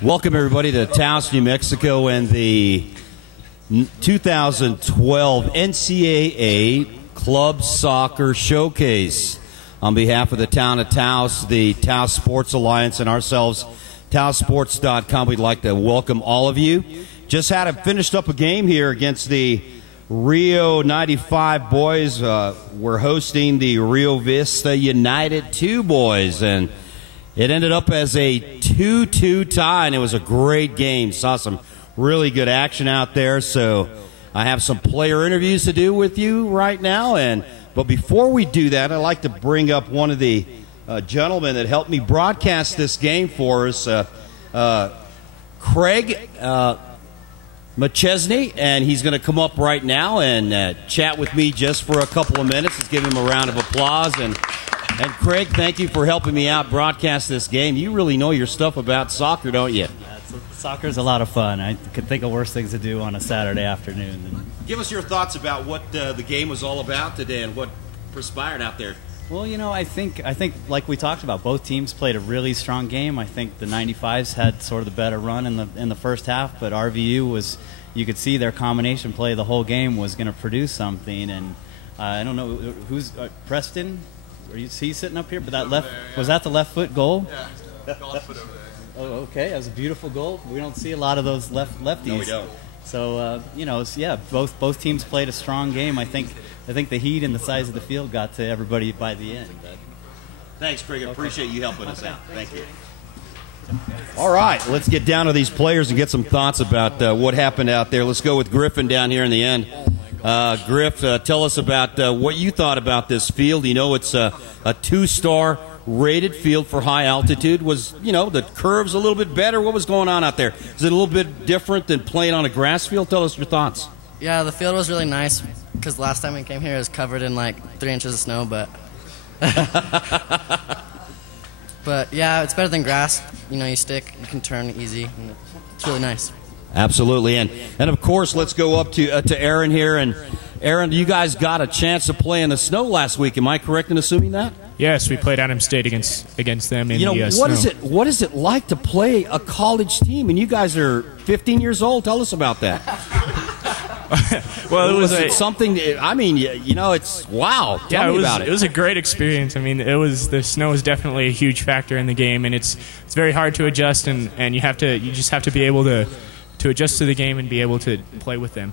Welcome, everybody, to Taos, New Mexico, and the 2012 NCAA Club Soccer Showcase. On behalf of the town of Taos, the Taos Sports Alliance, and ourselves, TaosSports.com, we'd like to welcome all of you. Just finished up a game here against the Rio 95 boys. We're hosting the Rio Vista United 2 boys, and it ended up as a 2-2 tie, and it was a great game. Saw some really good action out there, so I have some player interviews to do with you right now. But before we do that, I'd like to bring up one of the gentlemen that helped me broadcast this game for us, Craig McChesney, and he's going to come up right now and chat with me just for a couple of minutes. Let's give him a round of applause. And Craig, thank you for helping me out broadcast this game. You really know your stuff about soccer, don't you? Soccer's a lot of fun. I could think of worse things to do on a Saturday afternoon. Give us your thoughts about what the game was all about today and what transpired out there. Well, you know, I think like we talked about, both teams played a really strong game. I think the 95s had sort of the better run in the first half, but RVU was, you could see their combination play the whole game was going to produce something. And I don't know who's Preston. Is he sitting up here? But that left, was that the left foot goal? Yeah, left foot over there. Oh, okay. That was a beautiful goal. We don't see a lot of those lefties. No, we don't. So you know, yeah, both teams played a strong game. I think the heat and the size of the field got to everybody by the end. Thanks, Craig. I appreciate you helping us out. Thank you. All right, let's get down to these players and get some thoughts about what happened out there. Let's go with Griffin down here in the end. Griff, tell us about what you thought about this field. You know, it's a 2-star rated field for high altitude. Was, you know, the curves a little bit better? What was going on out there? Is it a little bit different than playing on a grass field? Tell us your thoughts. Yeah, the field was really nice because last time we came here it was covered in like 3 inches of snow, but but yeah, it's better than grass. You know, you stick, you can turn easy, and it's really nice. Absolutely, and of course, let's go up to Aaron here. And Aaron, you guys got a chance to play in the snow last week. Am I correct in assuming that? Yes, we played Adams State against them in the what snow. What is it like to play a college team? And you guys are 15 years old. Tell us about that. Well, it something. I mean, you know, it's wow. Tell me about it. It was a great experience. I mean, the snow is definitely a huge factor in the game, and it's very hard to adjust, and you just have to be able to adjust to the game and be able to play with them.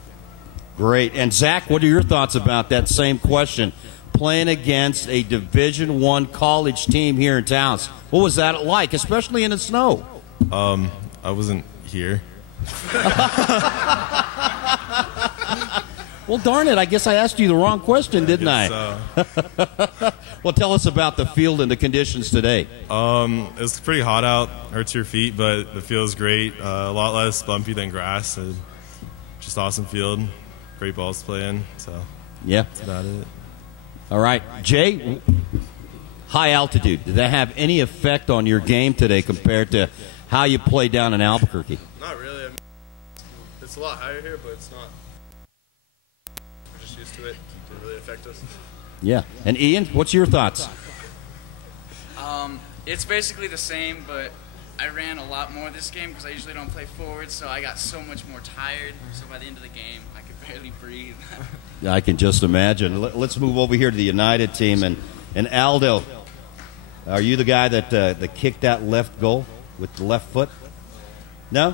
Great. And Zach, what are your thoughts about that same question? Playing against a Division I college team here in Taos. What was that like, especially in the snow? I wasn't here. Well, darn it, I guess I asked you the wrong question, didn't I? Well, tell us about the field and the conditions today. It was pretty hot out, hurts your feet, but the field is great. A lot less bumpy than grass. Just awesome field, great balls to play in. So yeah, that's about it. All right, Jay, high altitude, did that have any effect on your game today compared to how you play down in Albuquerque? Not really. I mean, it's a lot higher here, but it's not. We're just used to it. It didn't really affect us. Yeah. And Ian, what's your thoughts? It's basically the same, but I ran a lot more this game because I usually don't play forward, so I got so much more tired. So by the end of the game, I could barely breathe. I can just imagine. Let's move over here to the United team. And Aldo, are you the guy that kicked that left goal with the left foot? No?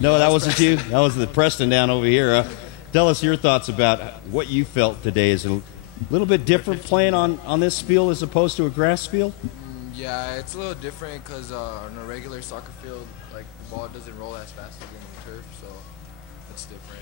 No, that wasn't you. That was the Preston down over here. Tell us your thoughts about what you felt today. Is it a little bit different playing on this field as opposed to a grass field? Yeah, it's a little different because on a regular soccer field, like the ball doesn't roll as fast as on the turf, so it's different.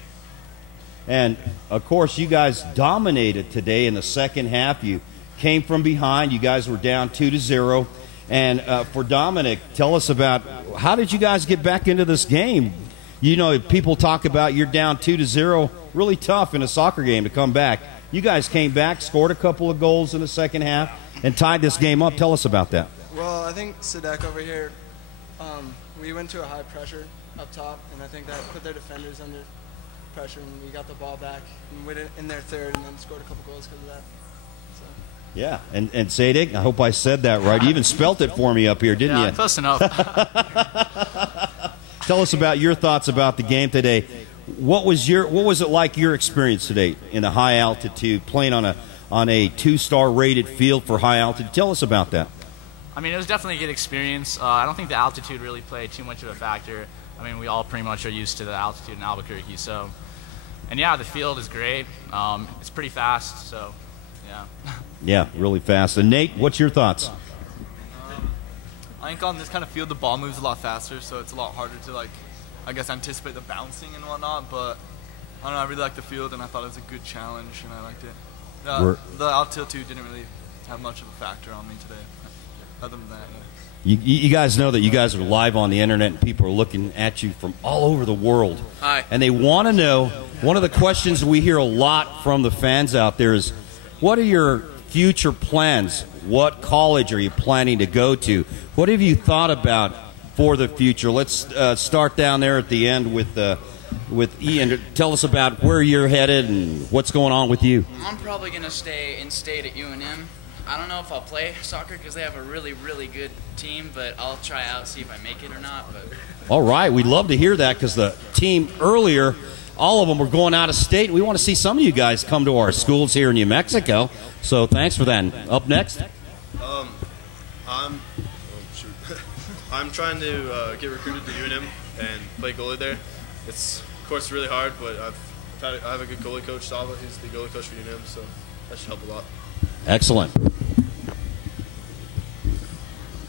And of course, you guys dominated today in the second half. You came from behind. You guys were down 2-0. And for Dominic, tell us about how did you guys get back into this game? You know, people talk about you're down 2-0, really tough in a soccer game to come back. You guys came back, scored a couple of goals in the second half, and tied this game up. Tell us about that. Well, I think Sadek over here, we went to a high pressure up top, and I think that put their defenders under pressure, and we got the ball back and went in their third and then scored a couple goals because of that. So. Yeah, and Sadek, I hope I said that right. You even spelt it for me up here, didn't you? Close enough. Tell us about your thoughts about the game today. What was it like your experience today in the high altitude, playing on a 2-star rated field for high altitude? Tell us about that. I mean, it was definitely a good experience. I don't think the altitude really played too much of a factor. I mean, we all pretty much are used to the altitude in Albuquerque, so. And yeah, the field is great. It's pretty fast, so yeah. Yeah, really fast. And Nate, what's your thoughts? I think on this kind of field, the ball moves a lot faster, so it's a lot harder to, like, I guess, anticipate the bouncing and whatnot. But I don't know, I really liked the field, and I thought it was a good challenge, and I liked it. The altitude didn't really have much of a factor on me today. Other than that, yeah. You guys know that you guys are live on the internet, and people are looking at you from all over the world. Hi. And they want to know, one of the questions we hear a lot from the fans out there is, what are your future plans? What college are you planning to go to? What have you thought about for the future? Let's start down there at the end with Ian. Tell us about where you're headed and what's going on with you. I'm probably going to stay in state at UNM. I don't know if I'll play soccer because they have a really, really good team, but I'll try out, see if I make it or not. But all right, we'd love to hear that because the team earlier, all of them were going out of state. We want to see some of you guys come to our schools here in New Mexico. So thanks for that. And up next? I'm trying to get recruited to UNM and play goalie there. It's, of course, really hard, but I have a good goalie coach, Sava. He's the goalie coach for UNM, so that should help a lot. Excellent.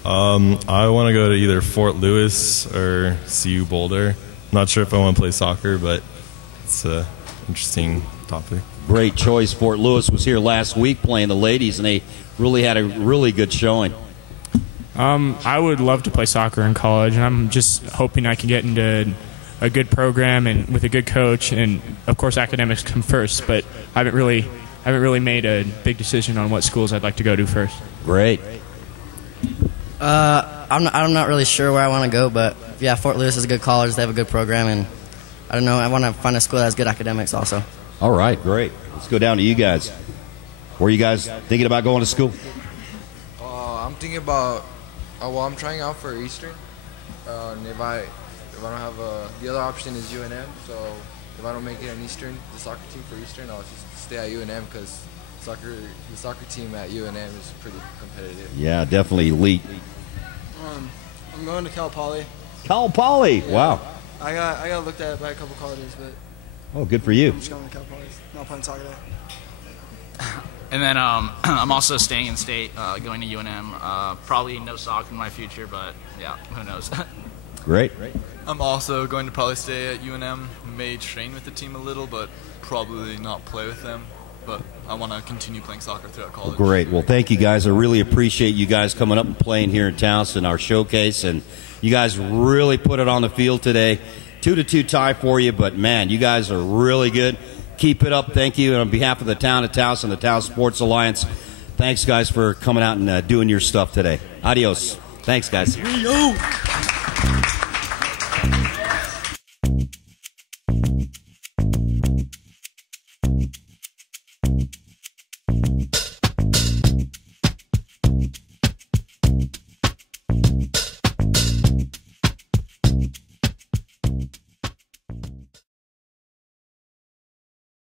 I want to go to either Fort Lewis or CU Boulder. Not sure if I want to play soccer, but it's an interesting topic. Great choice. Fort Lewis was here last week playing the ladies, and they really had a really good showing. I would love to play soccer in college, and I'm just hoping I can get into a good program and with a good coach, and of course academics come first. But I haven't really made a big decision on what schools I'd like to go to first. Great. I'm not really sure where I want to go, but yeah, Fort Lewis is a good college. They have a good program, and I don't know. I want to find a school that has good academics also. All right, great. Let's go down to you guys. Where are you guys thinking about going to school? I'm thinking about. Well, I'm trying out for Eastern, and if I don't have the other option is UNM. So if I don't make it in Eastern, the soccer team for Eastern, I'll just stay at UNM because the soccer team at UNM is pretty competitive. Yeah, definitely elite. I'm going to Cal Poly. Cal Poly, Yeah. wow. I got looked at by a couple colleges, but Oh, good for you. I'm just going to Cal Poly. Not playing soccer there. And then I'm also staying in state, going to UNM. Probably no soccer in my future, but yeah, who knows. Great. I'm also going to probably stay at UNM. May train with the team a little, but probably not play with them. But I want to continue playing soccer throughout college. Great. Well, thank you guys. I really appreciate you guys coming up and playing here in Townsend, our showcase. And you guys really put it on the field today. 2-2 tie for you, but, man, you guys are really good. Keep it up. Thank you. And on behalf of the town of Taos and the Taos Sports Alliance, thanks, guys, for coming out and doing your stuff today. Adios. Thanks, guys.